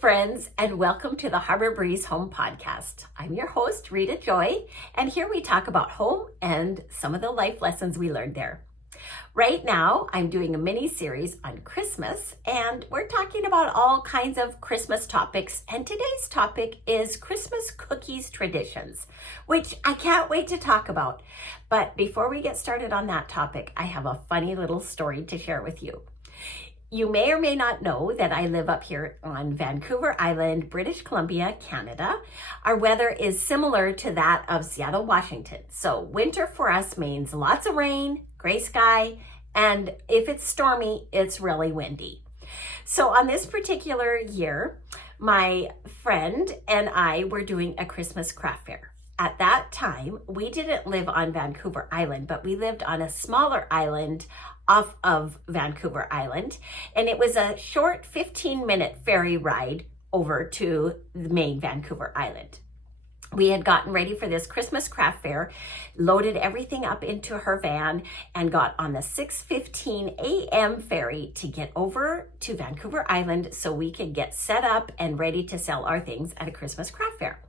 friends, and welcome to the Harbor Breeze Home Podcast. I'm your host, Rita Joy, and here we talk about home and some of the life lessons we learned there. Right now, I'm doing a mini series on Christmas, and we're talking about all kinds of Christmas topics, and today's topic is Christmas cookies traditions, which I can't wait to talk about. But before we get started on that topic, I have a funny little story to share with you. You may or may not know that I live up here on Vancouver Island, British Columbia, Canada. Our weather is similar to that of Seattle, Washington. So winter for us means lots of rain, gray sky, and if it's stormy, it's really windy. So on this particular year, my friend and I were doing a Christmas craft fair. At that time, we didn't live on Vancouver Island, but we lived on a smaller island off of Vancouver Island, and it was a short 15-minute ferry ride over to the main Vancouver Island. We had gotten ready for this Christmas craft fair, loaded everything up into her van, and got on the 6:15 a.m. ferry to get over to Vancouver Island so we could get set up and ready to sell our things at a Christmas craft fair.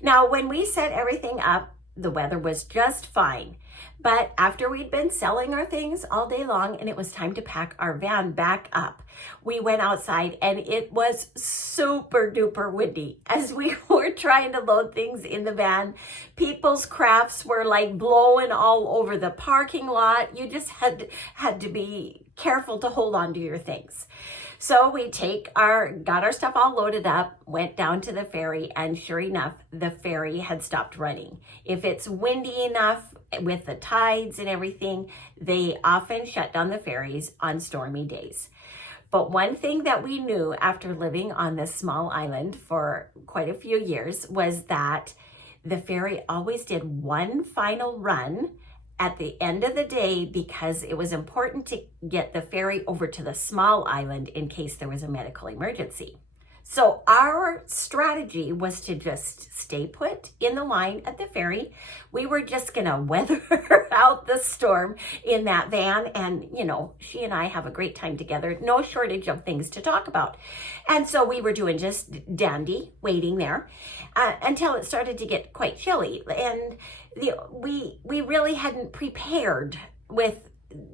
Now, when we set everything up, the weather was just fine. But after we'd been selling our things all day long and it was time to pack our van back up, we went outside and it was super duper windy. As we were trying to load things in the van, people's crafts were like blowing all over the parking lot. You just had to be careful to hold on to your things. So we got our stuff all loaded up, went down to the ferry, and sure enough, the ferry had stopped running. If it's windy enough with the tides and everything, they often shut down the ferries on stormy days. But one thing that we knew after living on this small island for quite a few years was that the ferry always did one final run at the end of the day because it was important to get the ferry over to the small island in case there was a medical emergency. So our strategy was to just stay put in the line at the ferry. We were just gonna weather out the storm in that van, and she and I have a great time together, no shortage of things to talk about. And so we were doing just dandy, waiting there until it started to get quite chilly, and we really hadn't prepared with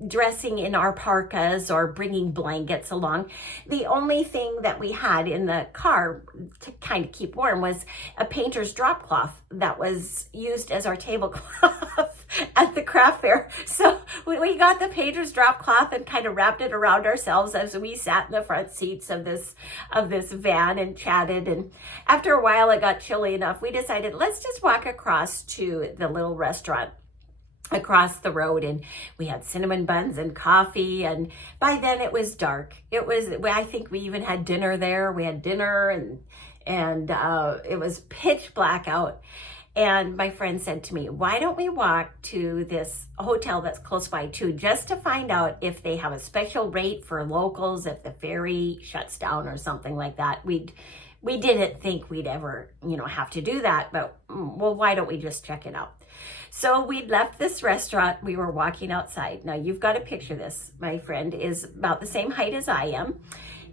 dressing in our parkas or bringing blankets along. The only thing that we had in the car to kind of keep warm was a painter's drop cloth that was used as our tablecloth at the craft fair. So we got the painter's drop cloth and kind of wrapped it around ourselves as we sat in the front seats of this van and chatted. And after a while, it got chilly enough. We decided, let's just walk across to the little restaurant across the road, and we had cinnamon buns and coffee, and by then it was dark. I think we even had dinner there. We had dinner and it was pitch black out. And my friend said to me, why don't we walk to this hotel that's close by too, just to find out if they have a special rate for locals if the ferry shuts down or something like that. We didn't think we'd ever, have to do that, but well, why don't we just check it out? So we left this restaurant. We were walking outside. Now you've got to picture this. My friend is about the same height as I am.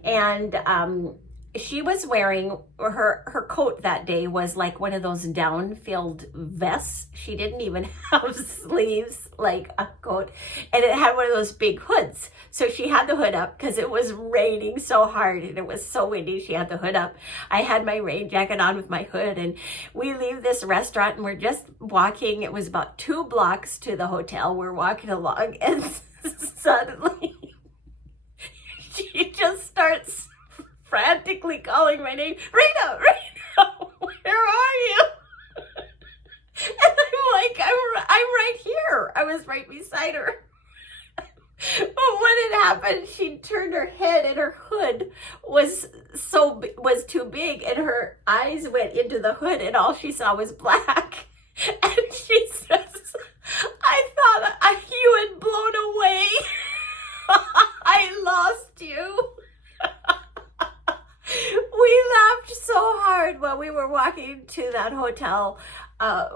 And she was wearing, her coat that day was like one of those down-filled vests. She didn't even have sleeves like a coat. And it had one of those big hoods. So she had the hood up because it was raining so hard and it was so windy. She had the hood up. I had my rain jacket on with my hood, and we leave this restaurant and we're just walking. It was about 2 blocks to the hotel. We're walking along and suddenly she just starts frantically calling my name, Rita, where are you? And I'm like, I'm right here. I was right beside her. But when it happened, she turned her head and her hood was too big, and her eyes went into the hood and all she saw was black. And she says, I thought you had blown away. I lost you. We laughed so hard while we were walking to that hotel.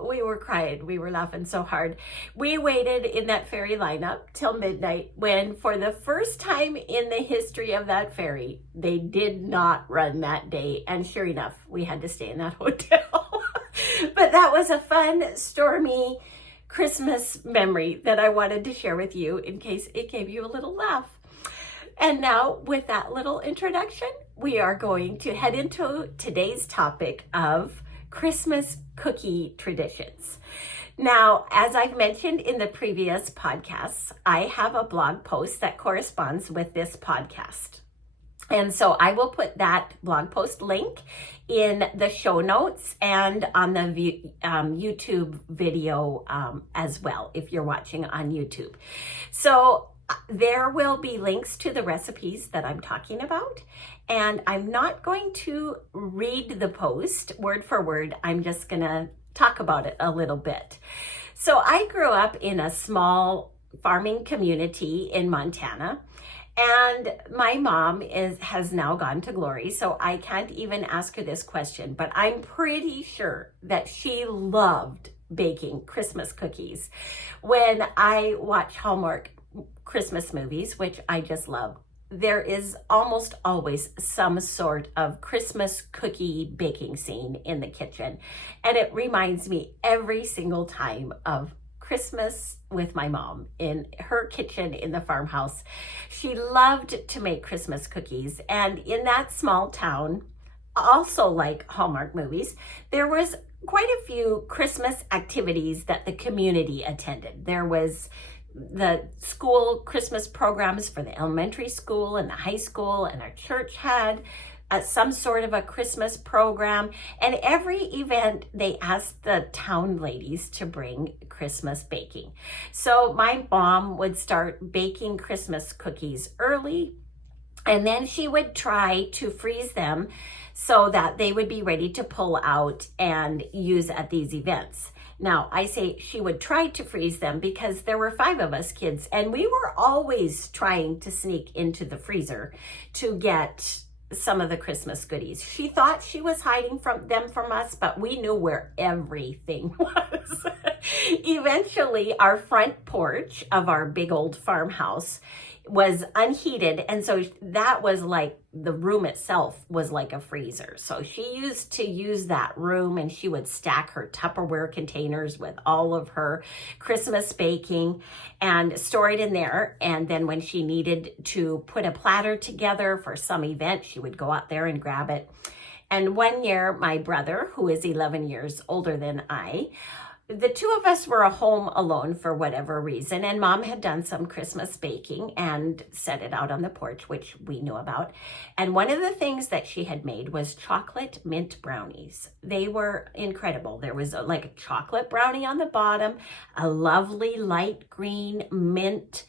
We were crying. We were laughing so hard. We waited in that ferry lineup till midnight when, for the first time in the history of that ferry, they did not run that day. And sure enough, we had to stay in that hotel. But that was a fun, stormy Christmas memory that I wanted to share with you in case it gave you a little laugh. And now, with that little introduction, we are going to head into today's topic of Christmas cookie traditions. Now, as I've mentioned in the previous podcasts, I have a blog post that corresponds with this podcast. And so I will put that blog post link in the show notes and on the YouTube video as well, if you're watching on YouTube. So there will be links to the recipes that I'm talking about. And I'm not going to read the post word for word. I'm just going to talk about it a little bit. So I grew up in a small farming community in Montana. And my mom has now gone to glory, so I can't even ask her this question, but I'm pretty sure that she loved baking Christmas cookies. When I watch Hallmark Christmas movies, which I just love, there is almost always some sort of Christmas cookie baking scene in the kitchen. And it reminds me every single time of Christmas with my mom in her kitchen in the farmhouse. She loved to make Christmas cookies. And in that small town, also like Hallmark movies, there was quite a few Christmas activities that the community attended. There was the school Christmas programs for the elementary school and the high school, and our church had some sort of a Christmas program. And every event, they asked the town ladies to bring Christmas baking. So my mom would start baking Christmas cookies early, and then she would try to freeze them so that they would be ready to pull out and use at these events. Now, I say she would try to freeze them because there were 5 of us kids, and we were always trying to sneak into the freezer to get some of the Christmas goodies. She thought she was hiding from us, but we knew where everything was. Eventually, our front porch of our big old farmhouse was unheated, and so that was like the room itself was like a freezer. So she used to use that room, and she would stack her Tupperware containers with all of her Christmas baking and store it in there. And then when she needed to put a platter together for some event, she would go out there and grab it. And one year, my brother, who is 11 years older than I, the 2 of us were home alone for whatever reason, and Mom had done some Christmas baking and set it out on the porch, which we knew about. And one of the things that she had made was chocolate mint brownies. They were incredible. There was like a chocolate brownie on the bottom, a lovely light green mint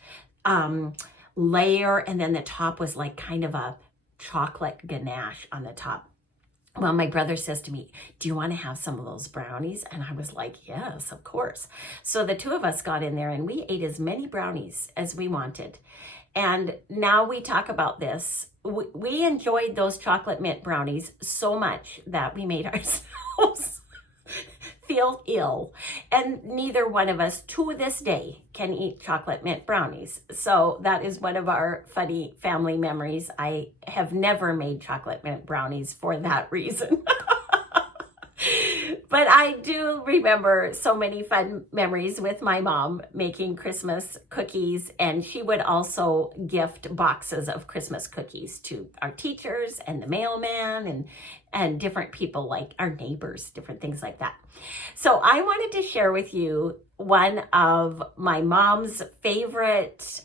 layer, and then the top was like kind of a chocolate ganache on the top. Well, my brother says to me, "Do you want to have some of those brownies?" And I was like, "Yes, of course." So the 2 of us got in there and we ate as many brownies as we wanted. And now we talk about this. We enjoyed those chocolate mint brownies so much that we made ourselves feel ill. And neither one of us to this day can eat chocolate mint brownies. So that is one of our funny family memories. I have never made chocolate mint brownies for that reason. But I do remember so many fun memories with my mom making Christmas cookies, and she would also gift boxes of Christmas cookies to our teachers and the mailman and different people, like our neighbors, different things like that. So I wanted to share with you one of my mom's favorite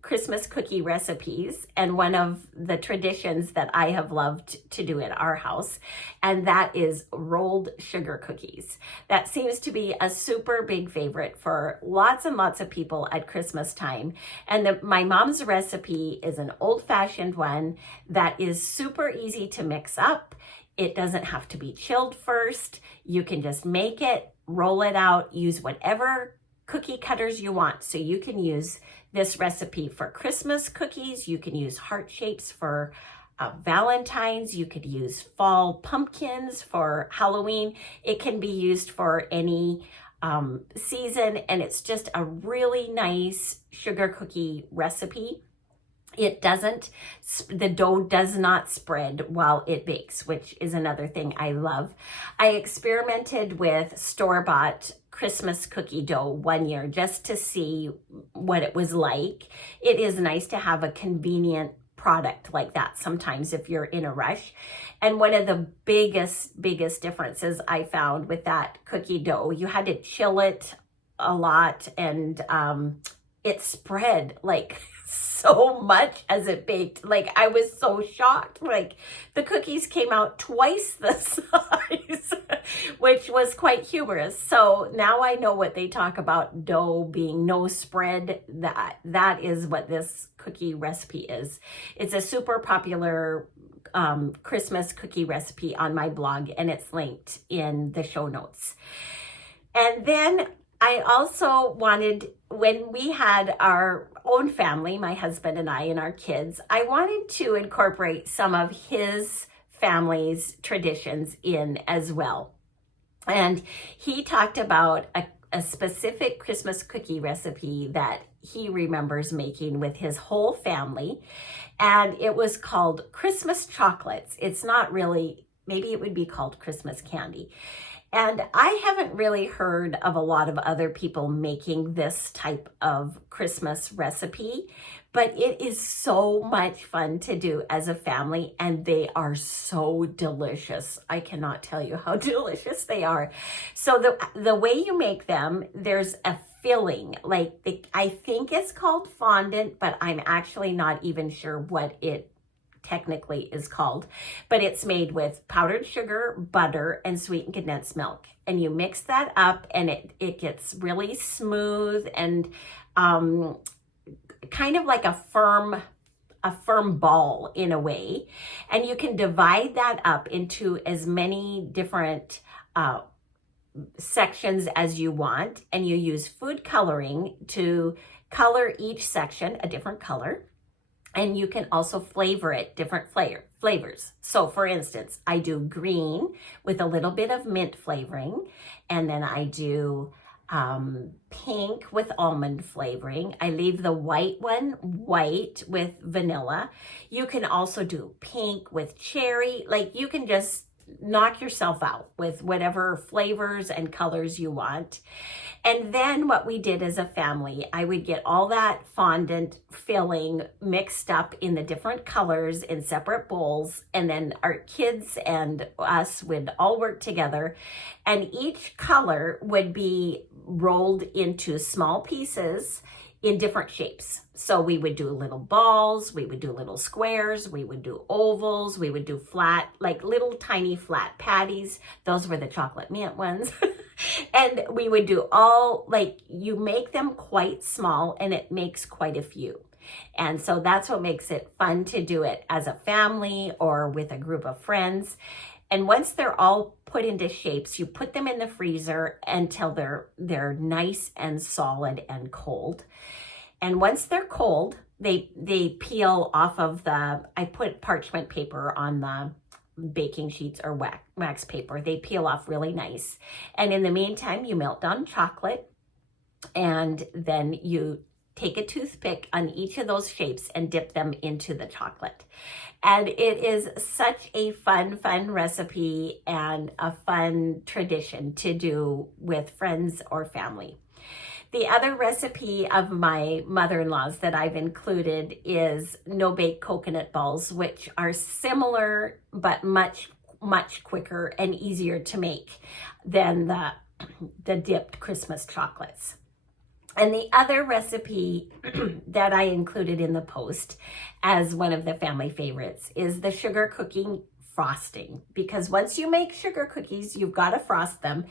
Christmas cookie recipes, and one of the traditions that I have loved to do at our house, and that is rolled sugar cookies. That seems to be a super big favorite for lots and lots of people at Christmas time. And my mom's recipe is an old-fashioned one that is super easy to mix up. It doesn't have to be chilled first. You can just make it, roll it out, use whatever cookie cutters you want. So you can use this recipe for Christmas cookies. You can use heart shapes for Valentine's. You could use fall pumpkins for Halloween. It can be used for any season, and it's just a really nice sugar cookie recipe. The dough does not spread while it bakes, which is another thing I love. I experimented with store-bought Christmas cookie dough one year just to see what it was like. It is nice to have a convenient product like that sometimes if you're in a rush. And one of the biggest differences I found with that cookie dough, you had to chill it a lot, and it spread like so much as it baked. Like, I was so shocked. Like, the cookies came out twice the size, which was quite humorous. So now I know what they talk about dough being no spread. That is what this cookie recipe is. It's a super popular Christmas cookie recipe on my blog, and it's linked in the show notes. And then I also wanted, when we had our own family, my husband and I and our kids, I wanted to incorporate some of his family's traditions in as well. And he talked about a specific Christmas cookie recipe that he remembers making with his whole family. And it was called Christmas chocolates. It's not really, maybe it would be called Christmas candy. And I haven't really heard of a lot of other people making this type of Christmas recipe, but it is so much fun to do as a family, and they are so delicious. I cannot tell you how delicious they are. So the way you make them, there's a filling, I think it's called fondant, but I'm actually not even sure what it technically is called, but it's made with powdered sugar, butter, and sweetened condensed milk. And you mix that up, and it gets really smooth and kind of like a firm ball in a way. And you can divide that up into as many different sections as you want, and you use food coloring to color each section a different color. And you can also flavor it different flavors. So for instance, I do green with a little bit of mint flavoring, and then I do pink with almond flavoring. I leave the white one white with vanilla. You can also do pink with cherry. Like, you can just knock yourself out with whatever flavors and colors you want. And then what we did as a family, I would get all that fondant filling mixed up in the different colors in separate bowls. And then our kids and us would all work together, and each color would be rolled into small pieces in different shapes. So we would do little balls, we would do little squares, we would do ovals, we would do flat, like little tiny flat patties. Those were the chocolate mint ones. And we would do all, like, you make them quite small, and it makes quite a few. And so that's what makes it fun to do it as a family or with a group of friends. And once they're all put into shapes, you put them in the freezer until they're nice and solid and cold. And once they're cold, they peel off of I put parchment paper on the baking sheets or wax paper. They peel off really nice. And in the meantime, you melt down chocolate, and then you take a toothpick on each of those shapes and dip them into the chocolate. And it is such a fun recipe and a fun tradition to do with friends or family. The other recipe of my mother-in-law's that I've included is no-bake coconut balls, which are similar but much quicker and easier to make than the dipped Christmas chocolates. And the other recipe that I included in the post as one of the family favorites is the sugar cookie frosting, because once you make sugar cookies, you've got to frost them.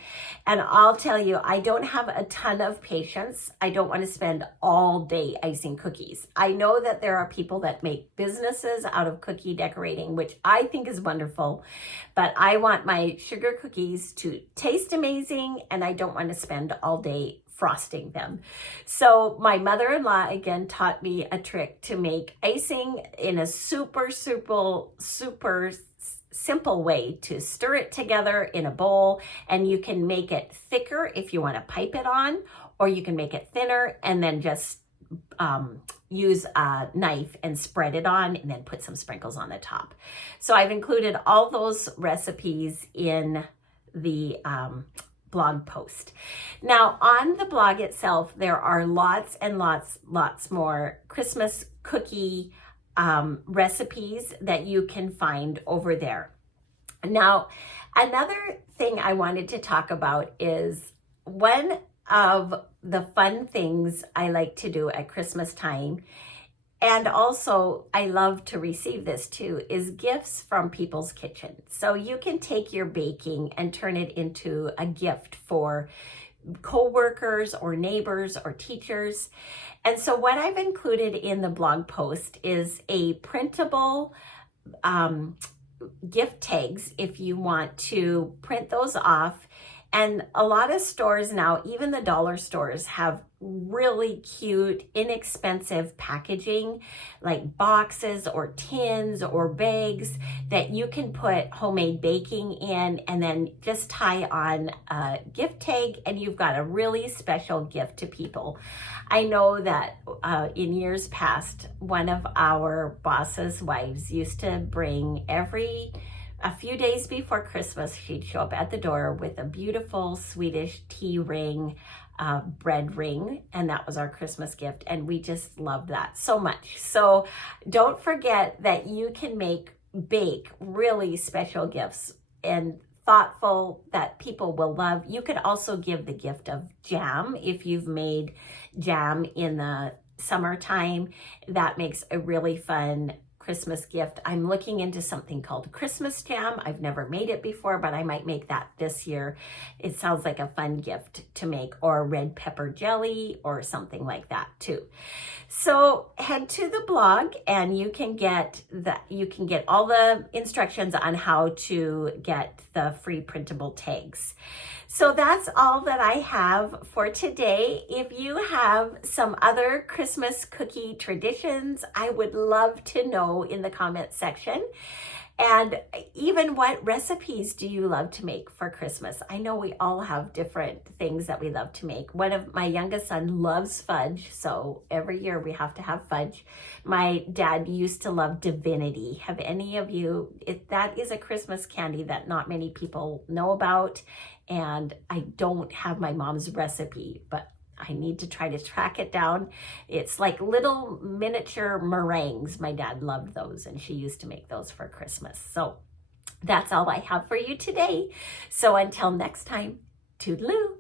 And I'll tell you, I don't have a ton of patience. I don't want to spend all day icing cookies. I know that there are people that make businesses out of cookie decorating, which I think is wonderful, but I want my sugar cookies to taste amazing, and I don't want to spend all day frosting them. So my mother-in-law again taught me a trick to make icing in a super simple way, to stir it together in a bowl, and you can make it thicker if you want to pipe it on, or you can make it thinner and then just use a knife and spread it on, and then put some sprinkles on the top. So I've included all those recipes in the blog post. Now on the blog itself, there are lots and lots more Christmas cookie recipes that you can find over there. Now, another thing I wanted to talk about is one of the fun things I like to do at Christmas time, and also I love to receive this too, is gifts from people's kitchen. So you can take your baking and turn it into a gift for co-workers or neighbors or teachers. And so what I've included in the blog post is a printable gift tags if you want to print those off. And a lot of stores now, even the dollar stores, have really cute, inexpensive packaging, like boxes or tins or bags that you can put homemade baking in, and then just tie on a gift tag, and you've got a really special gift to people. I know that in years past, one of our boss's wives used to bring a few days before Christmas, she'd show up at the door with a beautiful Swedish tea ring, bread ring, and that was our Christmas gift. And we just love that so much. So don't forget that you can bake really special gifts and thoughtful that people will love. You could also give the gift of jam if you've made jam in the summertime. That makes a really fun Christmas gift. I'm looking into something called Christmas jam. I've never made it before, but I might make that this year. It sounds like a fun gift to make, or red pepper jelly or something like that too. So head to the blog and you can get all the instructions on how to get the free printable tags. So that's all that I have for today. If you have some other Christmas cookie traditions, I would love to know in the comment section. And even what recipes do you love to make for Christmas? I know we all have different things that we love to make. One of my youngest son loves fudge, so every year we have to have fudge. My dad used to love divinity. Have any of you, that is a Christmas candy that not many people know about, and I don't have my mom's recipe, but I need to try to track it down. It's like little miniature meringues. My dad loved those, and she used to make those for Christmas. So that's all I have for you today. So until next time, toodaloo.